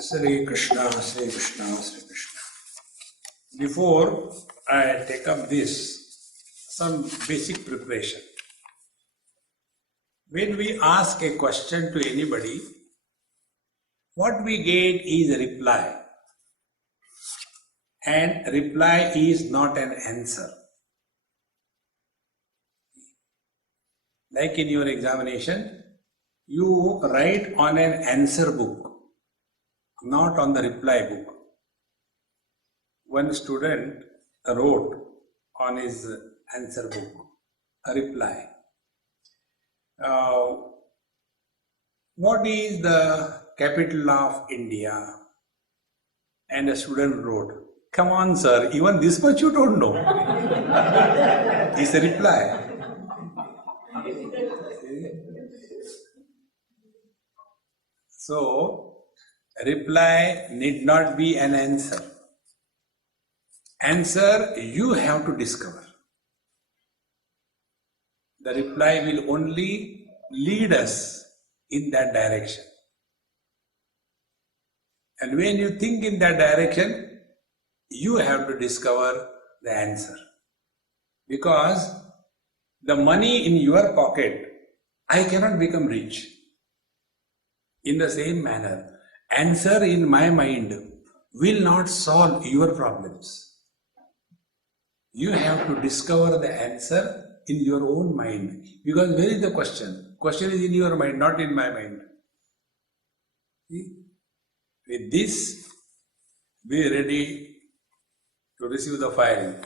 Sri Krishna, Sri Krishna, Sri Krishna. Before I take up this, some basic preparation. When we ask a question to anybody, what we get is a reply. And reply is not an answer. Like in your examination, you write on an answer book, not on the reply book. One student wrote on his answer book a reply. What is the capital of India? And a student wrote, "Come on, sir, even this much you don't know." Is the reply. So, reply need not be an answer. Answer you have to discover. The reply will only lead us in that direction. And when you think in that direction, you have to discover the answer. Because the money in your pocket, I cannot become rich. In the same manner, answer in my mind will not solve your problems. You have to discover the answer in your own mind. Because where is the question? Question is in your mind, not in my mind. See? With this, be ready to receive the firing.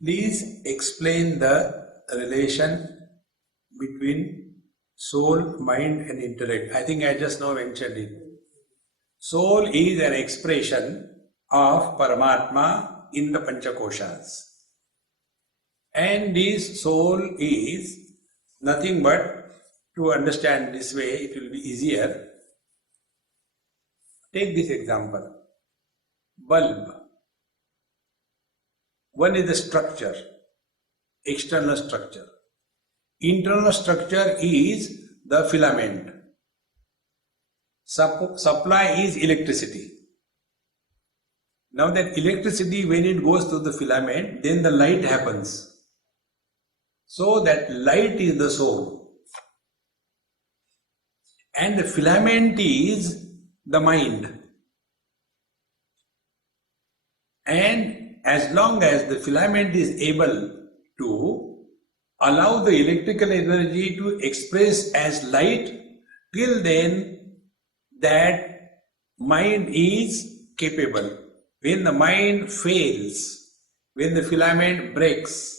Please explain the relation between soul, mind and intellect. I think I just now mentioned it. Soul is an expression of Paramatma in the Panchakoshas. And this soul is nothing but, to understand this way, it will be easier. Take this example. Bulb. One is the structure, external structure. Internal structure is the filament. Supply is electricity. Now that electricity, when it goes to the filament, then the light happens. So that light is the soul. And the filament is the mind. And as long as the filament is able to allow the electrical energy to express as light, till then that mind is capable. When the mind fails, when the filament breaks,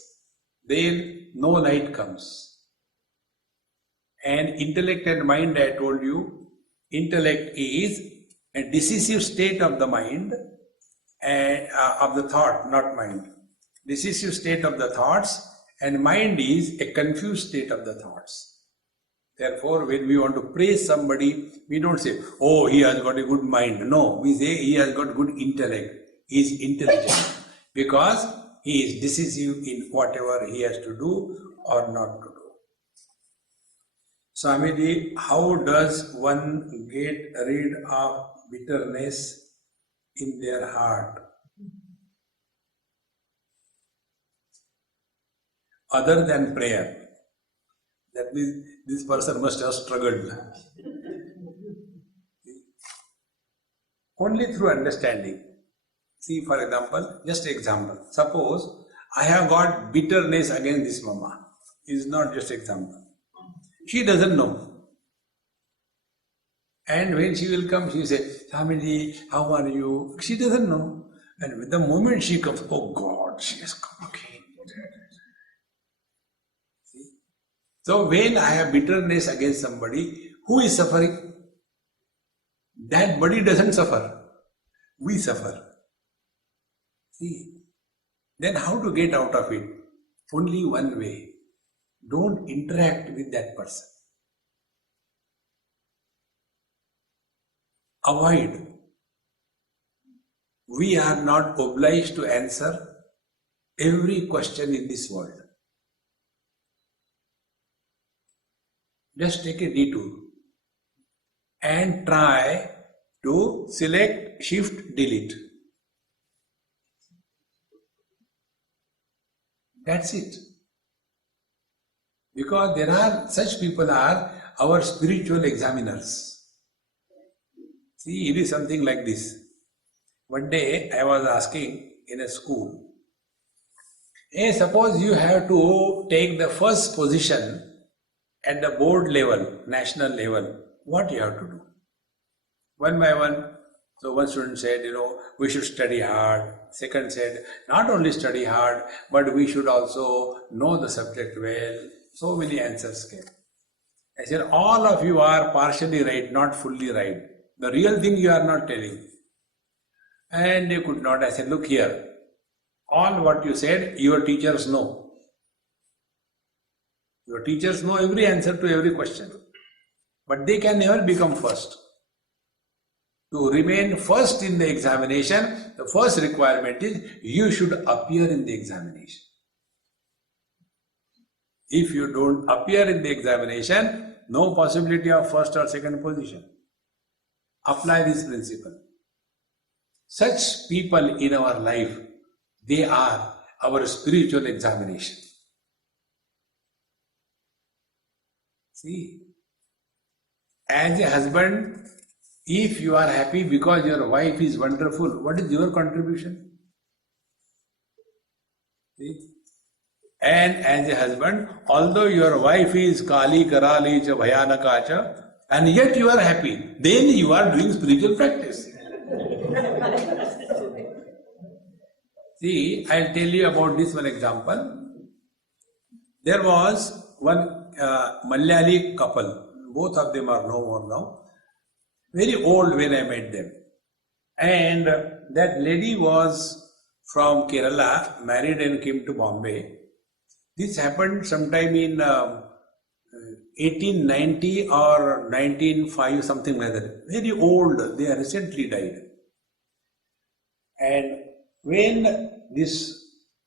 then no light comes. And intellect and mind, I told you, intellect is a decisive state of the mind, of the thought, not mind. Decisive state of the thoughts, and mind is a confused state of the thoughts. Therefore, when we want to praise somebody, we don't say, "Oh, he has got a good mind." No, we say he has got good intellect. He is intelligent because he is decisive in whatever he has to do or not to do. Swamiji, how does one get rid of bitterness in their heart? Other than prayer. That means this person must have struggled. Only through understanding. See, for example, just example. Suppose I have got bitterness against this mama. It is not just example. She doesn't know. And when she will come, she will say, "Swamiji, how are you?" She doesn't know. And with the moment she comes, "Oh God, she has come again." See? So when I have bitterness against somebody, who is suffering? That body doesn't suffer. We suffer. See? Then how to get out of it? Only one way. Don't interact with that person. Avoid. We are not obliged to answer every question in this world. Just take a detour. and try to select, shift, delete. That's it. Because there are such people are our spiritual examiners. See, it is something like this. One day I was asking in a school, hey, suppose you have to take the first position at the board level, national level, what you have to do? One by one. So one student said, we should study hard. Second said, not only study hard, but we should also know the subject well. So many answers came. I said, all of you are partially right, not fully right. The real thing you are not telling. And they could not. I said, look here, all what you said, your teachers know. Your teachers know every answer to every question. But they can never become first. To remain first in the examination, the first requirement is you should appear in the examination. If you don't appear in the examination, no possibility of first or second position. Apply this principle. Such people in our life, they are our spiritual examination. See, as a husband, if you are happy because your wife is wonderful, what is your contribution? See? And as a husband, although your wife is Kali, Karali, cha Bhayanaka, cha, and yet you are happy, then you are doing spiritual practice. See, I'll tell you about this one example. There was one Malayali couple, both of them are no more now. Very old when I met them. And that lady was from Kerala, married and came to Bombay. This happened sometime in 1890 or 1905, something like that. Very old, they recently died. And when this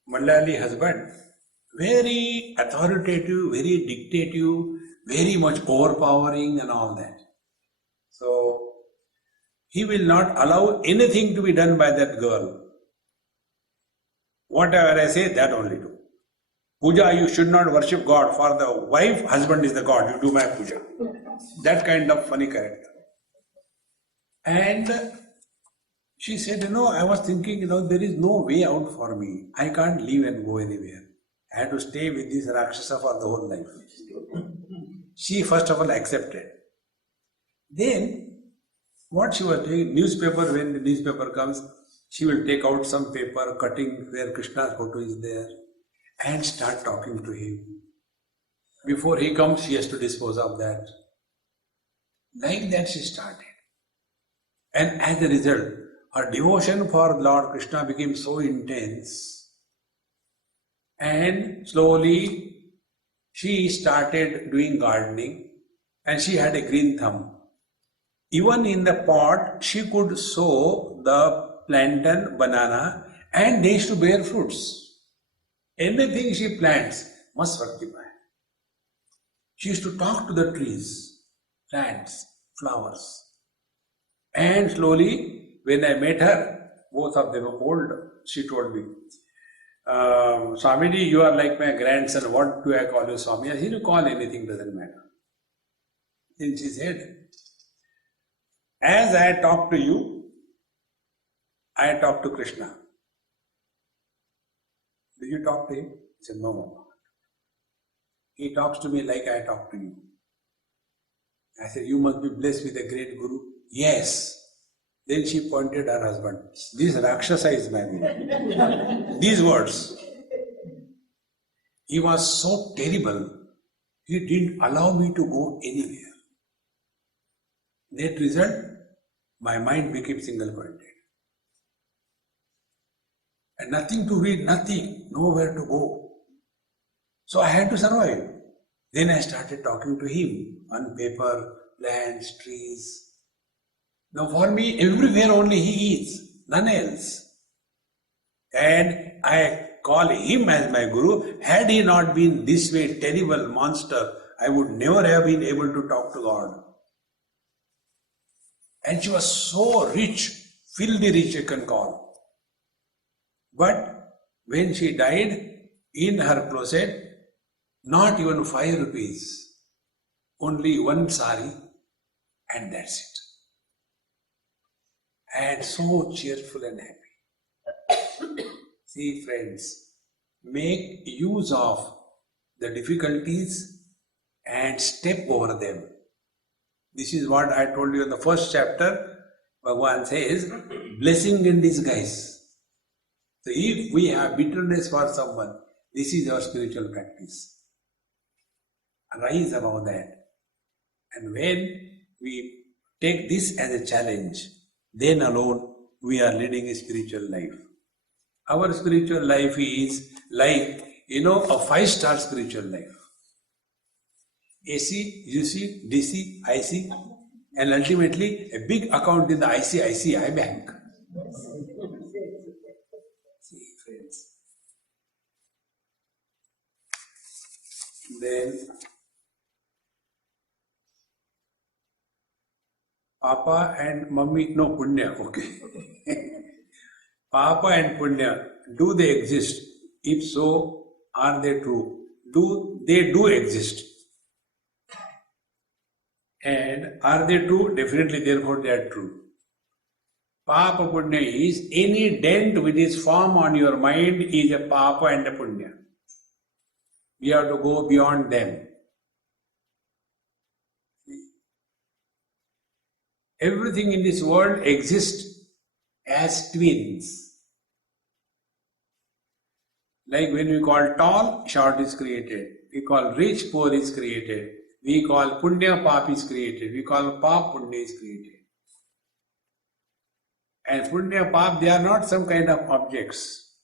Malayali husband, very authoritative, very dictative, very much overpowering and all that. So, he will not allow anything to be done by that girl. Whatever I say, that only do. Puja, you should not worship God. For the wife, husband is the God. You do my puja. That kind of funny character. And she said, I was thinking, there is no way out for me. I can't leave and go anywhere. I had to stay with this Rakshasa for the whole life. She first of all accepted. Then, what she was doing, newspaper, when the newspaper comes, she will take out some paper, cutting where Krishna's photo is there, and start talking to him. Before he comes, she has to dispose of that. Like that she started. And as a result, her devotion for Lord Krishna became so intense. And slowly, she started doing gardening, and she had a green thumb. Even in the pot, she could sow the plantain, banana, and they used to bear fruits. Anything she plants must fructify. She used to talk to the trees, plants, flowers. And slowly, when I met her, both of them were old, she told me, Swamiji, you are like my grandson. What do I call you, Swami? I said, you call anything, doesn't matter. Then she said, as I talk to you, I talk to Krishna. Do you talk to him? I said, no. He talks to me like I talk to you. I said, you must be blessed with a great guru. Yes. Then she pointed her husband. This Rakshasa is my guru. These words. He was so terrible, he didn't allow me to go anywhere. That result, my mind became single-pointed. And nothing to read, nothing, nowhere to go. So I had to survive. Then I started talking to him on paper, plants, trees. Now for me, everywhere only he is, none else. And I call him as my guru. Had he not been this way, terrible monster, I would never have been able to talk to God. And she was so rich, filthy rich you can call. But when she died, in her closet, not even 5 rupees, only one sari, and that's it. And so cheerful and happy. See, friends, make use of the difficulties and step over them. This is what I told you in the first chapter. Bhagavan says, blessing in disguise. So if we have bitterness for someone, this is our spiritual practice. Rise above that. And when we take this as a challenge, then alone we are leading a spiritual life. Our spiritual life is like, a 5-star spiritual life. AC, UC, DC, IC, and ultimately a big account in the ICICI bank. See, friends. Then Papa and Mummy, no, Punya, okay. Papa and Punya, do they exist? If so, are they true? They do exist. And are they true? Definitely, therefore they are true. Papa Punya is any dent which is formed on your mind is a Papa and a Punya. We have to go beyond them. Everything in this world exists as twins. Like when we call tall, short is created. We call rich, poor is created. We call Punya, Pap is created. We call Pap, Punya is created. And Punya, Pap, they are not some kind of objects.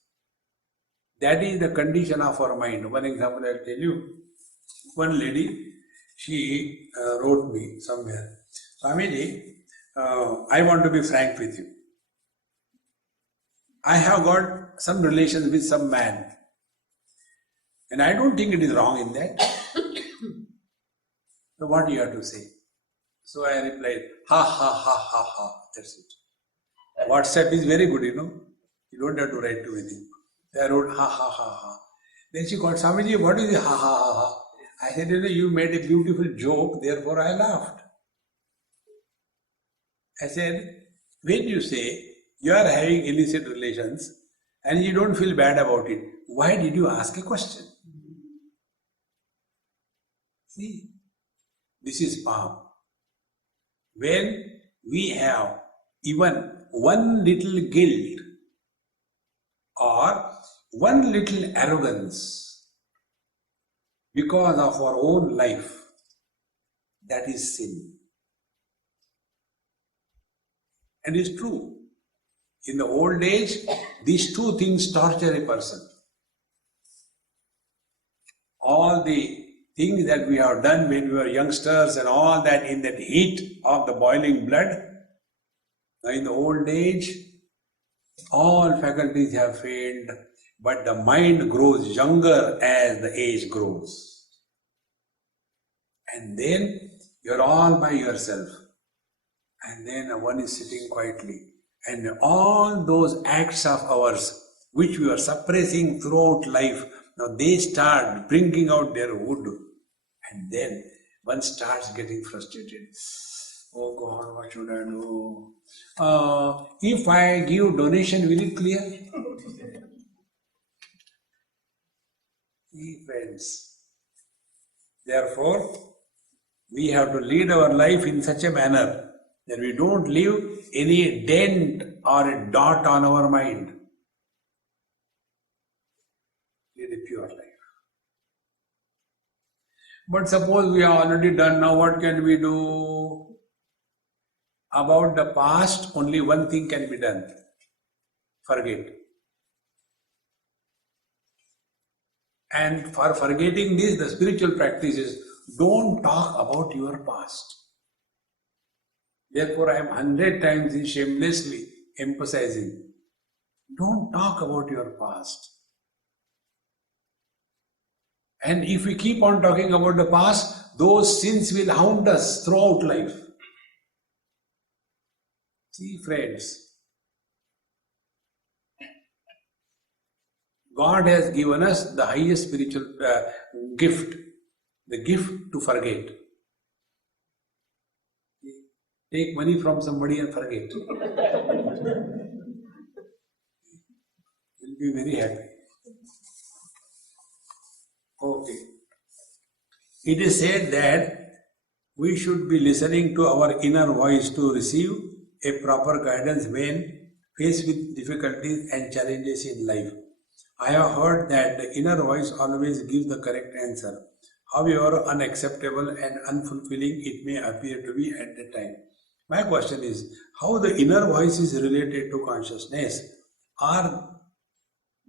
That is the condition of our mind. One example I will tell you. One lady, she wrote me somewhere, Swamiji, I want to be frank with you. I have got some relations with some man. And I don't think it is wrong in that. So what do you have to say? So I replied, ha ha ha ha ha. That's it. WhatsApp is very good, You don't have to write to anything. So I wrote ha ha ha ha. Then she called, Swamiji, what is it ha ha ha ha? I said, you made a beautiful joke, therefore I laughed. I said, when you say you are having illicit relations and you don't feel bad about it, why did you ask a question? See, this is palm. When we have even one little guilt or one little arrogance because of our own life, that is sin. And it's true. In the old age, these two things torture a person. All the things that we have done when we were youngsters and all that in that heat of the boiling blood, now in the old age, all faculties have failed, but the mind grows younger as the age grows. And then you're all by yourself. And then one is sitting quietly. And all those acts of ours, which we are suppressing throughout life, now they start bringing out their wood. And then one starts getting frustrated. Oh God, what should I do? If I give donation, will it clear? See, friends. Therefore, we have to lead our life in such a manner that we don't leave any dent or a dot on our mind. Lead a pure life. But suppose we are already done, now what can we do? About the past, only one thing can be done. Forget. And for forgetting this, the spiritual practice is don't talk about your past. Therefore, I am 100 times shamelessly emphasizing, don't talk about your past. And if we keep on talking about the past, those sins will haunt us throughout life. See, friends, God has given us the highest spiritual gift, the gift to forget. Take money from somebody and forget. You'll be very happy. Okay. It is said that we should be listening to our inner voice to receive a proper guidance when faced with difficulties and challenges in life. I have heard that the inner voice always gives the correct answer, however unacceptable and unfulfilling it may appear to be at the time. My question is, how the inner voice is related to consciousness? Are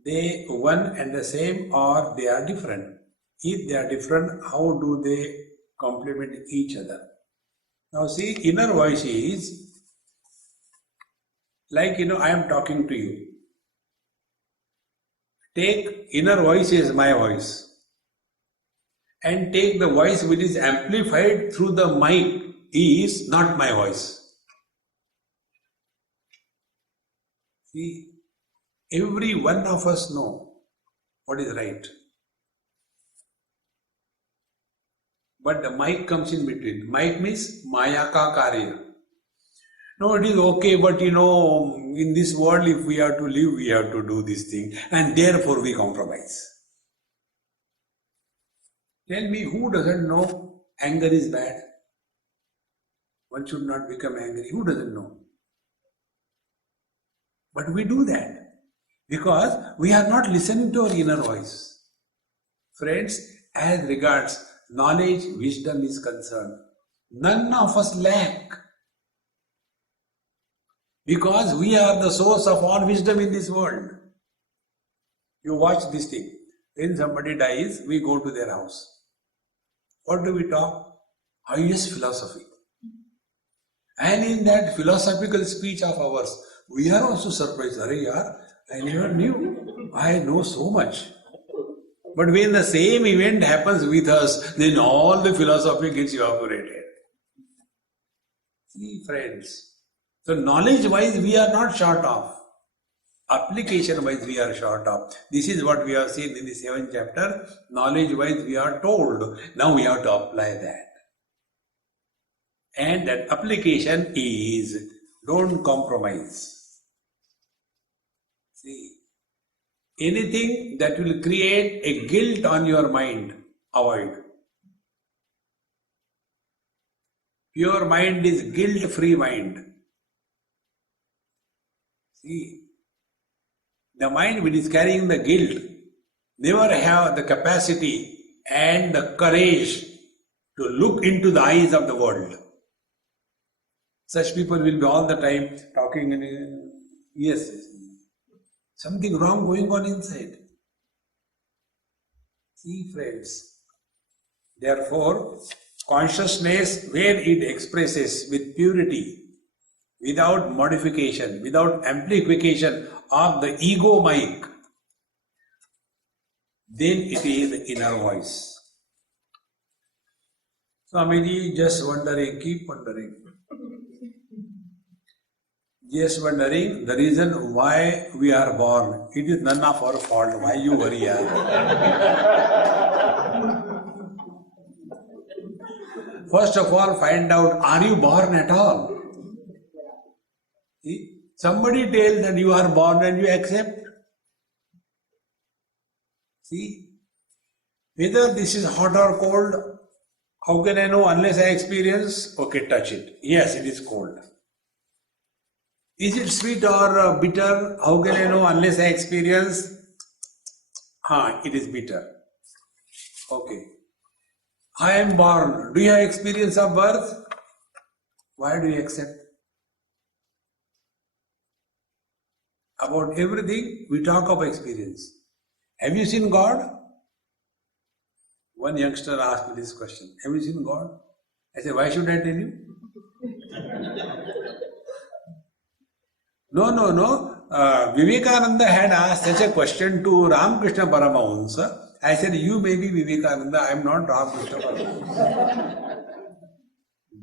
they one and the same or they are different? If they are different, how do they complement each other? Now see, inner voice is like, I am talking to you. Take inner voice as my voice and take the voice which is amplified through the mic is not my voice. See, every one of us know what is right. But the mic comes in between. Mic means Maya ka karya. No, it is okay, but in this world, if we are to live, we have to do this thing, and therefore we compromise. Tell me, who doesn't know anger is bad? One should not become angry. Who doesn't know? But we do that because we are not listening to our inner voice. Friends, as regards knowledge, wisdom is concerned, none of us lack. Because we are the source of all wisdom in this world. You watch this thing. When somebody dies, we go to their house. What do we talk? Highest philosophy. And in that philosophical speech of ours, we are also surprised. Arey yaar, I never knew. I know so much. But when the same event happens with us, then all the philosophy gets evaporated. See, friends. So knowledge-wise, we are not short of. Application-wise, we are short of. This is what we have seen in the 7th chapter. Knowledge-wise, we are told. Now we have to apply that. And that application is, don't compromise. See, anything that will create a guilt on your mind, avoid. Pure mind is guilt-free mind. See, the mind which is carrying the guilt never have the capacity and the courage to look into the eyes of the world. Such people will be all the time talking and yes, something wrong going on inside. See, friends, therefore, consciousness where it expresses with purity, without modification, without amplification of the ego mic, then it is the inner voice. Swamiji, just wondering, keep wondering. Just wondering the reason why we are born. It is none of our fault. Why you worry? First of all, find out, are you born at all? See? Somebody tells that you are born and you accept. See, whether this is hot or cold, how can I know unless I experience? Okay, touch it. Yes, it is cold. Is it sweet or bitter? How can I know unless I experience? It is bitter. Okay. I am born. Do you have experience of birth? Why do you accept? About everything, we talk of experience. Have you seen God? One youngster asked me this question. Have you seen God? I said, why should I tell you? No. Vivekananda had asked such a question to Ramakrishna Paramahansa. I said, you may be Vivekananda, I am not Ramakrishna Paramahansa.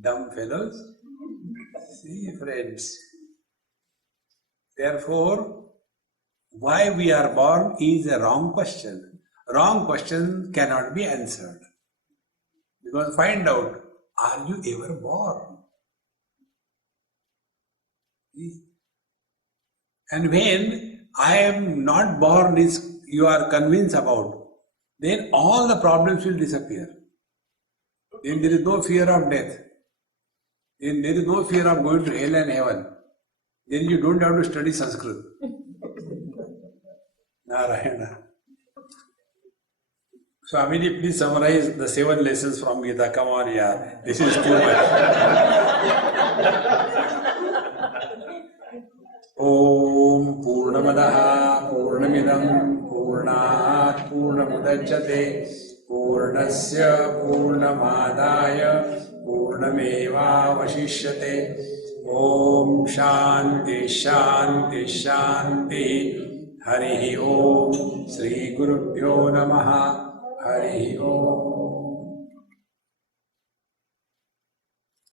Dumb fellows. See, friends. Therefore, why we are born is a wrong question. Wrong question cannot be answered. Because find out, are you ever born? And when I am not born is you are convinced about, then all the problems will disappear. Then there is no fear of death. Then there is no fear of going to hell and heaven. Then you don't have to study Sanskrit. Narayana. Swamiji, please summarize the 7 lessons from Gita. Come on, yeah. This is too much. Om Purnamadaha Purnamidam Purnat Purnamudachyate Purnasya Purnamadaya Purnameva Vashishyate. Om Shanti Shanti Shanti. Harihi Om. Shri Gurubhyo Namaha. Harihi Om.